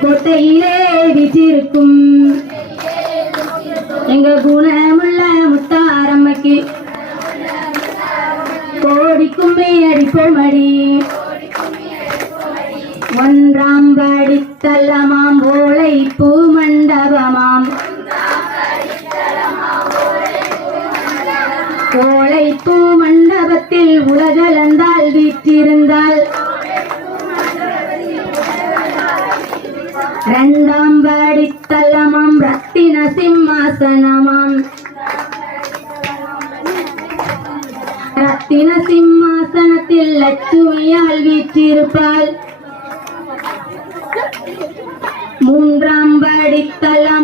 கோட்டையிலே வீற்றிருக்கும் எங்க குணமுள்ள முத்தாரம்மைக்கு கோடி கும்மி அடிப்போம் அடி. ஒன்றாம் படித்தலமாம் ஓலை பூ மண்டபமாம் ஓலை பூ மண்டபத்தில் உலகளந்தால் வீற்றிருந்தால் இரண்டாம் படித்தலமாம் ரத்தின சிம்மாசனமாம் ரத்தின சிம்மாசனத்தில் லட்சுமியால் வீற்றிருப்பாள். மூன்றாம் படித்தலம்